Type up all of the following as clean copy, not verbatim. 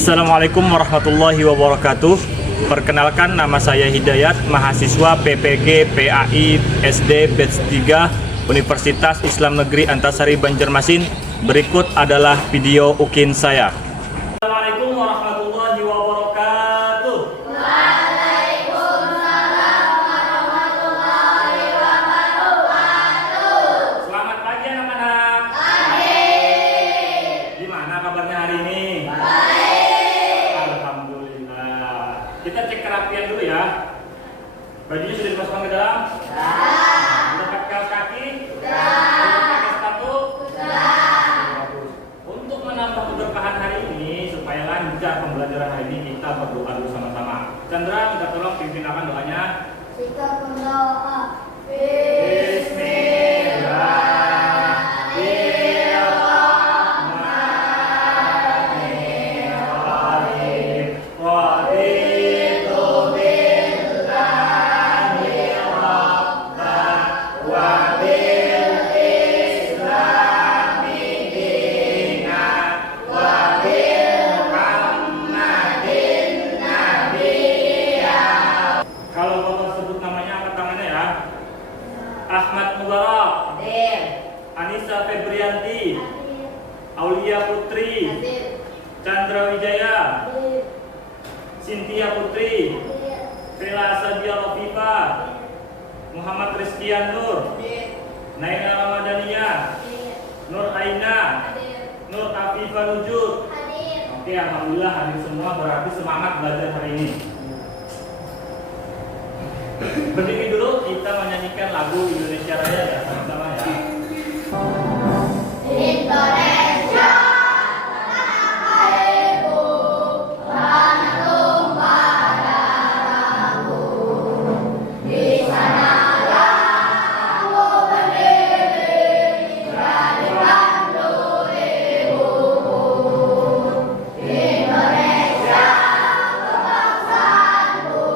Assalamualaikum warahmatullahi wabarakatuh. Perkenalkan, nama saya Hidayat, mahasiswa PPG PAI SD Batch 3 Universitas Islam Negeri Antasari Banjarmasin. Berikut adalah video ukin saya. Assalamualaikum warahmatullahi wabarakatuh. Waalaikumsalam warahmatullahi wabarakatuh. Selamat pagi anak-anak. Pagi. Gimana kabarnya hari ini? Kita cek kerapian dulu ya. Bajunya sudah dimasukkan ke dalam? Sudah pakai kaos kaki? Sudah pakai sepatu? Sudah. Untuk menambah keberkahan hari ini, supaya lancar pembelajaran hari ini, kita berdoa dulu sama-sama. Chandra, minta tolong pimpin akan doanya. Sikap berdoa. Kalau Bapak sebut namanya, angkat tangannya ya. Ahmad Mubarak, Hadir. Anissa Febrianti, Aulia Putri, Hadir. Chandra Wijaya, Hadir. Cynthia Putri, Vela Sadia Rofifa, Muhammad Rizkian Nur, Naila Ramadhania, Nur Aina, Nur Afifah Wujud. Oke, alhamdulillah hadir semua, berarti semangat belajar hari ini. Berdiri dulu, kita menyanyikan lagu Indonesia Raya ya, sama-sama ya. Indonesia tanah airku, tanah tumpah darahku. Di sanalah aku berdiri, beranikan ibuku. Indonesia kebangsaanku,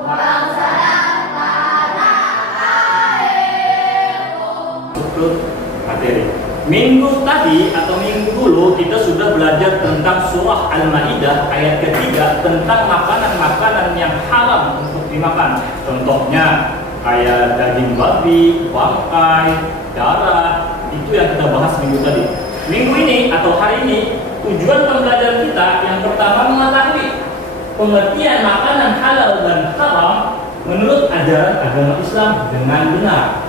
bangsa dan tanah airku. Untuk materi. Minggu tadi atau minggu dulu kita sudah belajar tentang surah Al-Maidah ayat ketiga tentang makanan-makanan yang haram untuk dimakan. Contohnya kayak daging babi, bangkai, darah, itu yang kita bahas minggu tadi. Minggu ini atau hari ini tujuan pembelajaran kita yang pertama mengetahui pengertian makanan halal dan haram menurut ajaran agama Islam dengan benar.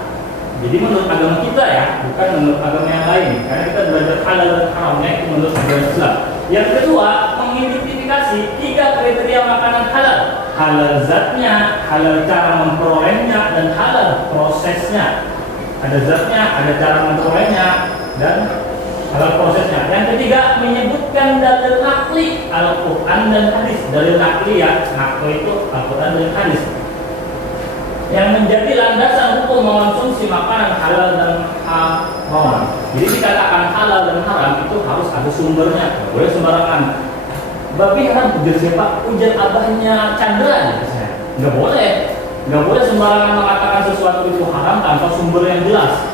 Jadi menurut agama kita ya, bukan menurut agama yang lain. Karena kita belajar halal dan haramnya itu menurut agama Islam. Yang kedua, mengidentifikasi 3 kriteria makanan halal. Halal zatnya, halal cara memperolehnya, dan halal prosesnya. Ada zatnya, ada cara memperolehnya, dan halal prosesnya. Yang ketiga, menyebutkan dalil nakli Al-Quran dan hadis. Dalil nakli ya, nakli itu Al-Quran dan hadis yang menjadi landasan hukum mengonsumsi makanan halal dan haram. Jadi dikatakan halal dan haram itu harus ada sumbernya, nggak boleh sembarangan. Babi haram ujar siapa? Ujar abahnya Chandra, nggak boleh sembarangan mengatakan sesuatu itu haram tanpa sumber yang jelas.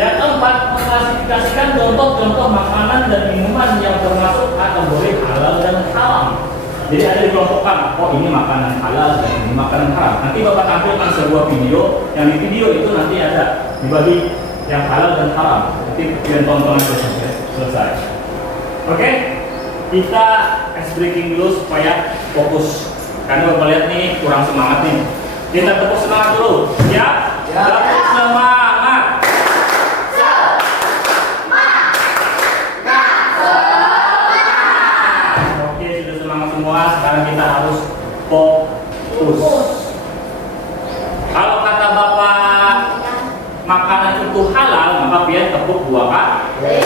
Yang keempat, mengklasifikasikan contoh-contoh makanan dan minuman yang termasuk kategori halal dan haram. Jadi ada dikelompokkan, oh ini makanan halal dan ini makanan haram. Nanti Bapak tampilkan sebuah video, yang di video itu nanti ada dibagi yang halal dan haram. Nanti kalian tonton aja sampai selesai. Oke, kita ice breaking dulu supaya fokus. Karena Bapak lihat nih kurang semangat nih. Kita tepuk semangat dulu. Siap? Ya. Tepuk semangat. Sekarang kita harus fokus. Kalau kata Bapak makanan itu halal, maka biar tepuk 2 kali.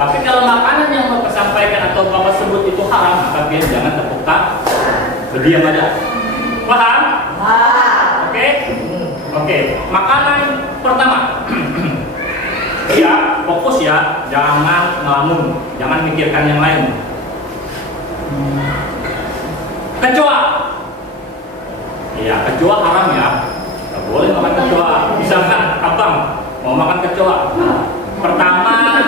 Tapi kalau makanan yang Bapak sampaikan atau Bapak sebut itu haram, maka biar jangan tepuk tangan. Berdiam aja. Paham? Oke? Oke. Makanan pertama. Ya, fokus ya. Jangan ngelamun, jangan mikirkan yang lain. Kecoa. Iya, kecoa haram ya. Nggak boleh makan kecoa. Misalkan abang mau makan kecoa, pertama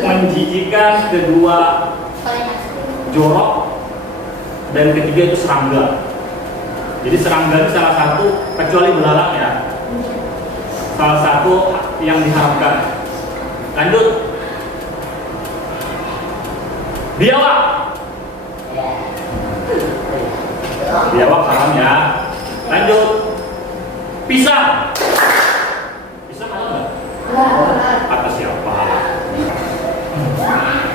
menjijikan, kedua jorok, dan ketiga itu serangga. Jadi serangga itu salah satu, kecuali belalang ya, salah satu yang diharamkan. Lanjut, biawak. Biawak haram ya. Lanjut, pisang. Pisang haram nggak? Kata siapa?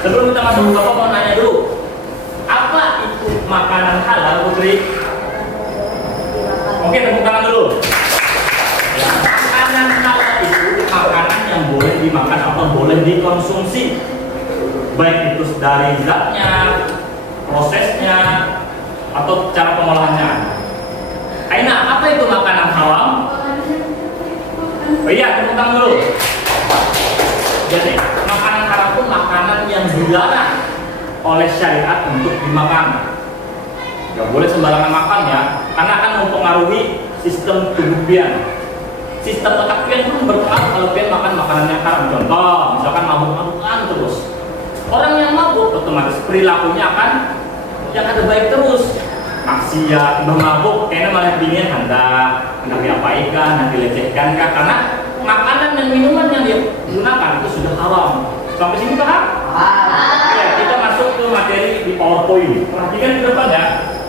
Sebelum kita masuk ke mau nanya dulu, apa itu makanan halal, Putri? Oke, tepuk tangan dulu. Ya, makanan halal itu makanan yang boleh dimakan atau boleh dikonsumsi, baik itu dari zatnya, prosesnya, atau cara pengolahannya. Aina, apa itu makanan haram? Oh iya, tepuk tangan dulu. Jadi, makanan haram itu makanan yang dilarang oleh syariat untuk dimakan. Gak boleh sembarangan makan ya, karena akan mempengaruhi sistem tubuh pian. Sistem otak pian pun berpengaruh kalau pian makan makanan yang haram. Contoh, misalkan mabuk-mabukan terus. Orang yang mabuk otomatis perilakunya akan yang ada baik terus. Maksiat, mabuk, kayaknya malah dingin hendak diapaikan, nanti dilecehkan kah? Karena makanan dan minuman yang dia gunakan itu sudah haram. Sampai sini paham? Oke, kita masuk ke materi di PowerPoint. Perhatikan di depan ya.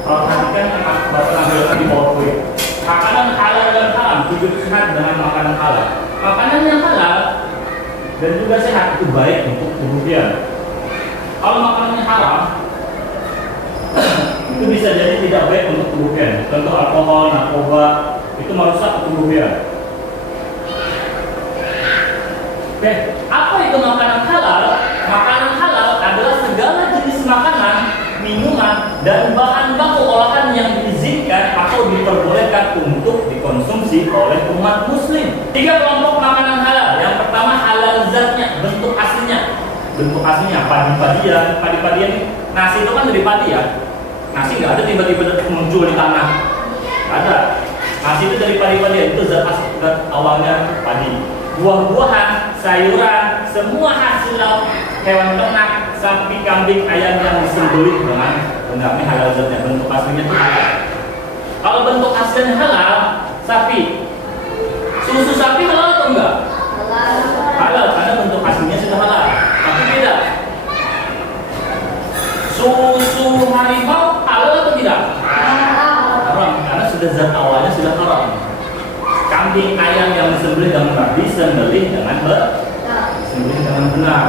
Perhatikan bapak di PowerPoint. Makanan halal dan haram, hidup sehat dengan makanan halal. Makanan yang halal dan juga sehat itu baik untuk tubuh dia. Kalau makanannya haram, itu bisa jadi tidak baik untuk tubuh dia. Contoh alkohol, narkoba, itu merusak tubuh dia. Oke, apa itu makanan halal? Makanan halal adalah segala jenis makanan, minuman, dan bahan baku olahan yang diizinkan atau diperbolehkan untuk dikonsumsi oleh umat muslim. 3 kelompok makanan halal. Yang pertama halal zatnya, bentuk aslinya. Bentuk aslinya padi-padian. Nasi itu kan dari padi ya. Nasi nggak ada tiba-tiba muncul di tanah. Nggak ada. Nasi itu dari padi-padian, itu zat awalnya padi. Buah-buahan, sayuran, semua hasil hewan ternak, sapi, kambing, ayam yang disembelih dengan benar, ini halal zatnya, bentuk aslinya itu halal. Kalau bentuk aslinya halal, sapi, susu sapi halal atau enggak? Halal, karena bentuk aslinya sudah halal. Tapi beda. Susu harimau halal atau tidak? Haram, karena sudah zat awalnya sudah haram. Kambing, ayam yang disembelih dengan benar, disembelih dengan benar.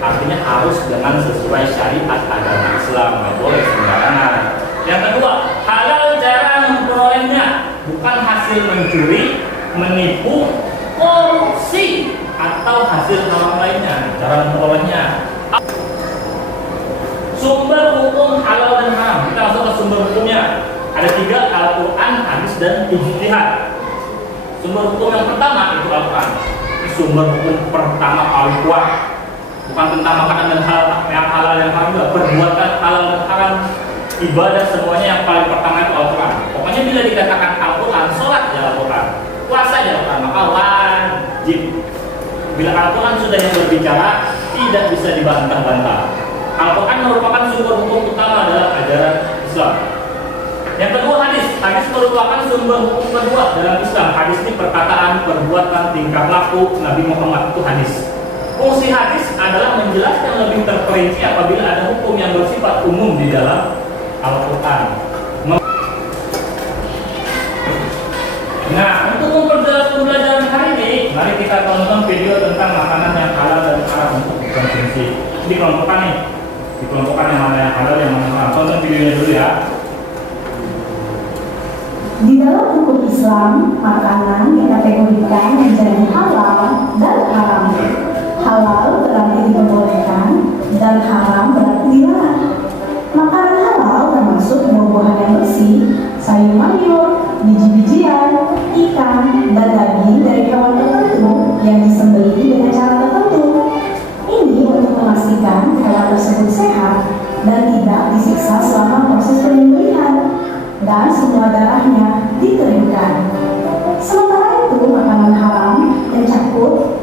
Artinya harus dengan sesuai syariat agama Islam, nggak boleh sembarangan. Yang kedua, halal cara memperolehnya, bukan hasil mencuri, menipu, korupsi, atau hasil haram lainnya. Cara memperolehnya. Sumber hukum halal dan haram. Kita masuk ke sumber hukumnya. Ada 3, Al-Quran, hadis, dan ijtihad. Sumber hukum yang pertama itu Al-Quran. Sumber hukum pertama paling kuat. Bukan tentang makanan dan yang halal yang haram juga, perbuatan halal dan haram, ibadah semuanya yang paling pertama itu Al-Quran. Pokoknya bila dikatakan Al-Quran, sholat ya Al-Quran, puasa ya Al-Quran, maka wajib. Bila Al-Quran sudah yang berbicara, tidak bisa dibantah-bantah. Al-Quran merupakan sumber hukum utama dalam ajaran Islam. Yang kedua hadis. Hadis merupakan sumber hukum kedua dalam Islam. Hadis ini perkataan, perbuatan, tingkah laku Nabi Muhammad, itu hadis. Fungsi hadis adalah menjelaskan lebih terperinci apabila ada hukum yang bersifat umum di dalam Al-Quran. Nah, untuk memperjelas pembelajaran hari ini, mari kita tonton video tentang makanan yang halal dan haram untuk dikonsumsi. Dikelompokkan nih, dikelompokkan yang mana yang halal, yang mana yang haram. Tonton videonya dulu ya. Di dalam hukum Islam, makanan dikategorikan menjadi halal dan haram. Halal berarti diperbolehkan dan haram berarti dilarang. Makanan halal termasuk buah-buahan yang bersih, sayur mayur, biji-bijian, ikan, dan daging dari hewan tertentu yang disembelih dengan cara tertentu. Ini untuk memastikan hewan tersebut sehat dan tidak disiksa selama proses penyembelihan, dan semua darahnya dikeringkan. Sementara itu, makanan haram mencakup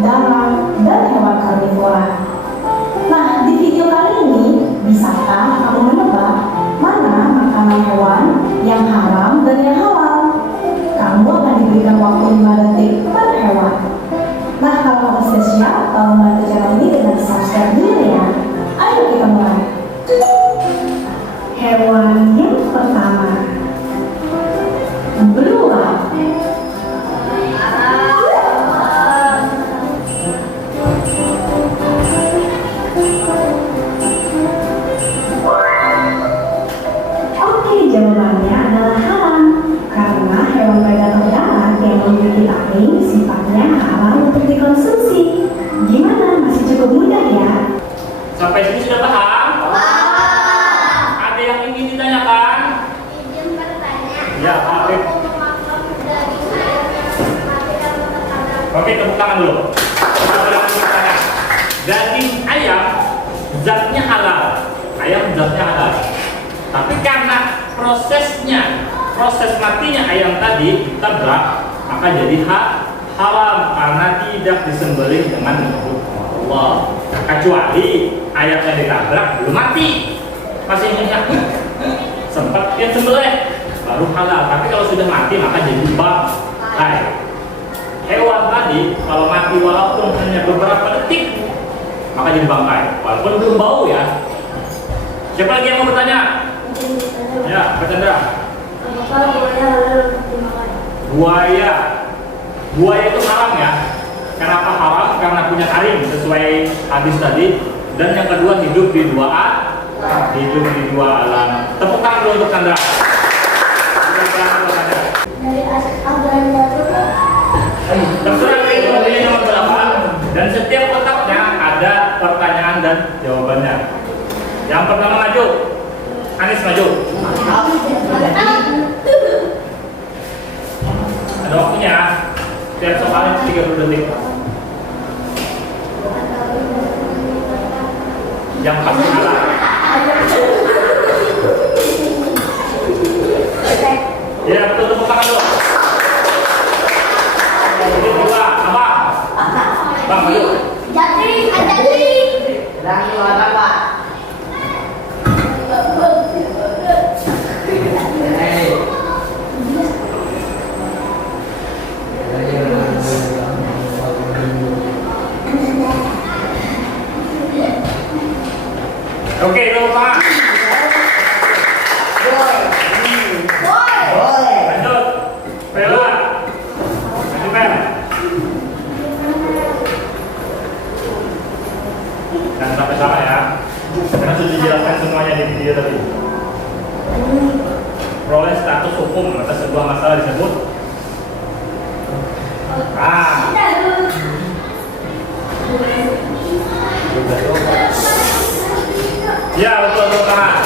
darat, dan hewan karnivora. Nah, di video kali ini, bisakah kamu menebak mana makanan hewan yang haram dan yang halal? Kamu akan diberikan waktu 5 detik per hewan. Nah, kalau kamu sudah siap, tolong bantu channel ini dengan subscribe dulu ya. Ayo kita mulai. Hewan yang pertama, beruang. Oke, jawabannya adalah haram karena hewan predator darat yang memiliki taring sifatnya haram untuk dikonsumsi. Gimana? Masih cukup mudah ya? Sampai sini sudah paham? Ada yang ingin ditanyakan? Izin bertanya. Ya, oke. Untuk makan daging ayam yang mati dan terkadang Oke, tepuk tangan dulu. Siapa yang ingin bertanya? Daging ayam zatnya halal. Ayam zatnya halal. Tapi karena proses matinya ayam tadi ditabrak, maka jadi haram karena tidak disembelih dengan hukum Allah. Kecuali ayamnya ditabrak belum mati, masih minyak sempat dia sembelih baru halal. Tapi kalau sudah mati maka jadi bangkai. Hewan tadi kalau mati walaupun hanya beberapa detik maka jadi bangkai, walaupun belum bau ya. Siapa lagi yang mau bertanya? Ya, Pak Chandra. apakah buaya halal untuk dimakan? Buaya itu haram ya. Kenapa haram? Karena punya taring sesuai hadis tadi. Dan yang kedua hidup di dua alam. Tepuk tangan dulu untuk Chandra. Tepuk tangan untuk Chandra. Dari agan batu. Terserah pilih mobilnya nomor berapa. Dan setiap kotaknya ada pertanyaan dan jawabannya. Yang pertama maju. Anis maju. Ada waktunya. Setiap soal 30 detik. Yang pasti kalah. Ya, betul, tepuk tangan dulu. Ini dua, apa? Bang, maju. Jadi. Berani orang Pak. Oke, tepuk tangan. Lanjut. Bella. Maju, Bel. Jangan sampai salah ya. Karena sudah dijelaskan semuanya di video tadi. Peroleh status hukum atas sebuah masalah disebut ya, betul, tepuk tangan.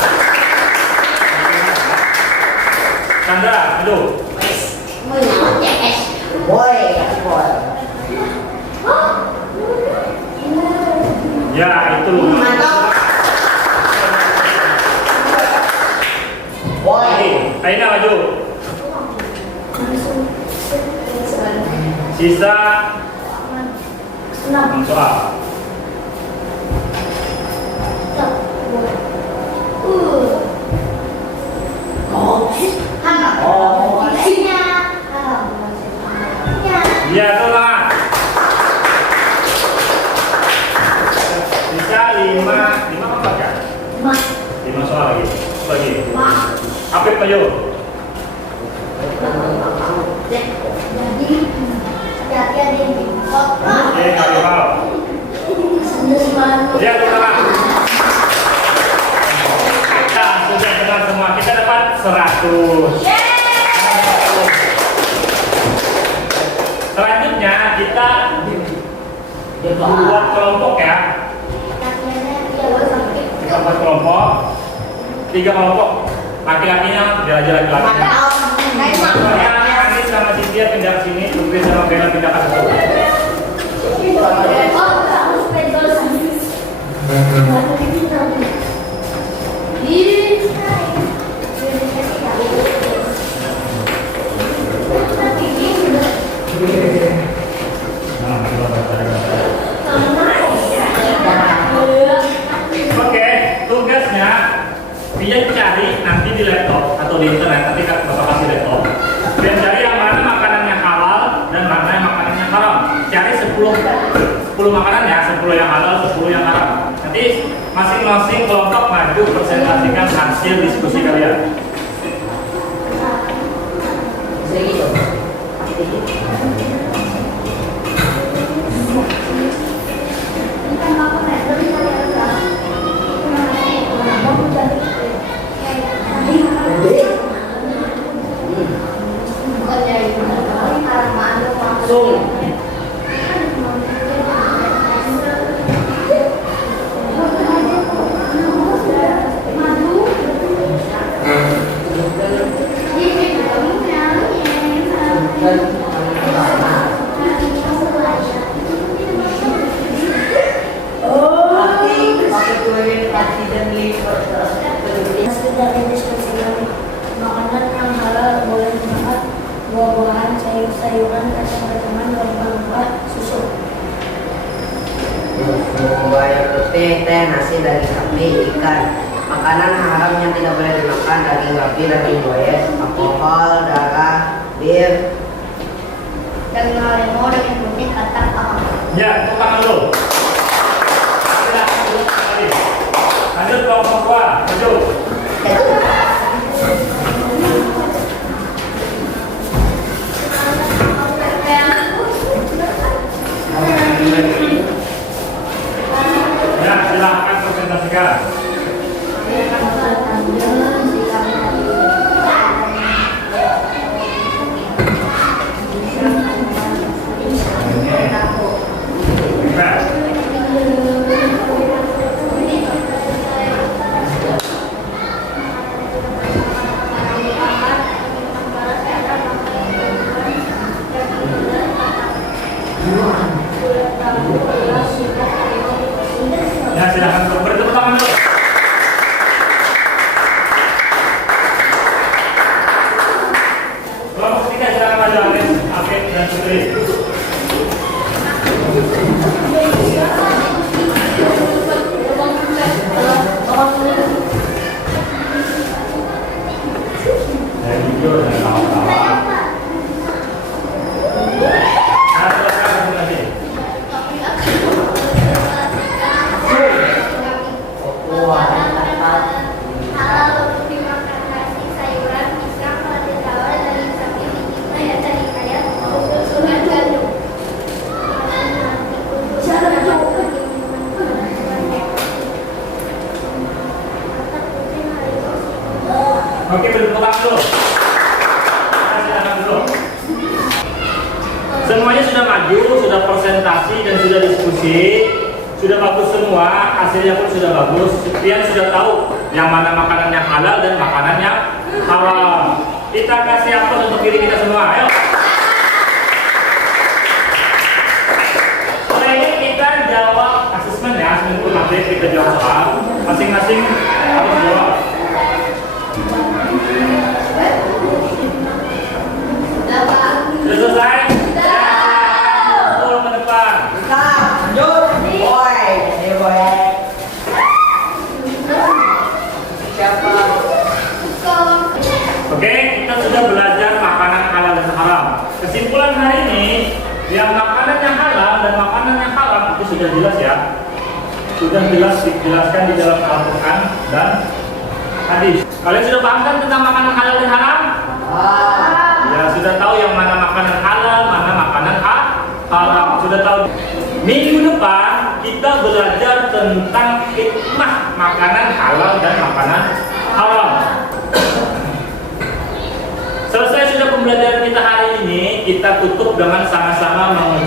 Chandra, maju. Boy. Ya, itu. Mantap. Boy. Aina maju. Sisa 6 soal. Ya, tolong. Sisa 5 apa ya? 5 soal lagi. Apip maju. Jadi hati-hati di Oke, kali mau. Ya, tolong. Ya, sudah benar semua. Kita dapat 100. Selanjutnya kita buat kelompok ya. Kita buat kelompok. 3 kelompok. Laki-lakinya dia aja laki-laki. Soalnya Anis sama Cynthia pindah ke sini, Lutfi sama Bella pindah ke situ. Nah, 10 makanan ya, 10 yang halal, 10 yang haram. Nanti masing-masing kelompok maju presentasikan hasil diskusi kalian. Segitu. Sung. Sudah didiskusikan makanan yang halal boleh dimakan buah-buahan, sayur-sayuran, kacang-kacangan, buah-buahan, susu. Buah roti, teh, nasi, daging sapi, ikan. Makanan haram yang tidak boleh dimakan: daging babi, daging buaya, alkohol, darah, bir. Daging harimau, daging kuning, kacang, apa? Ya, tepuk tangan dulu. Silakan duduk kembali. Lanjut kelompok 2, maju. Ya, silakan presentasikan. Ya, silakan bertepuk tangan dulu. Kelompok 3 silakan maju, Afif dan Putri. Saya jujur dan kawan-kawan. Nah, silakan presentasi. Halal untuk dimakan nasi, sayuran, pisang, lada tawar, daging sapi, daging ayam, susu dan gandum. Oke, bertepuk tangan dulu. Silakan dulu. Semuanya sudah maju, sudah presentasi dan sudah diskusi, sudah bagus semua, hasilnya pun sudah bagus. Kalian sudah tahu yang mana makanan yang halal dan makanan yang haram. Kita kasih aplaus untuk diri kita semua. Ayo. Setelah ini kita jawab asesmen ya, seminggu nanti kita jawab soal. Masing-masing harus jawab. Sudah selesai? Ya, betul ke depan. Lanjut. Boy. Ini boy. Siapa? Oke, kita sudah belajar makanan halal dan haram. Kesimpulan hari ini, yang makanan yang halal dan makanan yang haram itu sudah jelas ya. Sudah jelas dijelaskan di dalam Al-Quran dan hadis. Kalian sudah paham kan tentang makanan halal dan haram? Ya, sudah tahu yang mana makanan halal, mana makanan haram. Sudah tahu. Minggu depan kita belajar tentang hikmah makanan halal dan makanan haram. Selesai sudah pembelajaran kita hari ini, kita tutup dengan sama-sama mengucapkan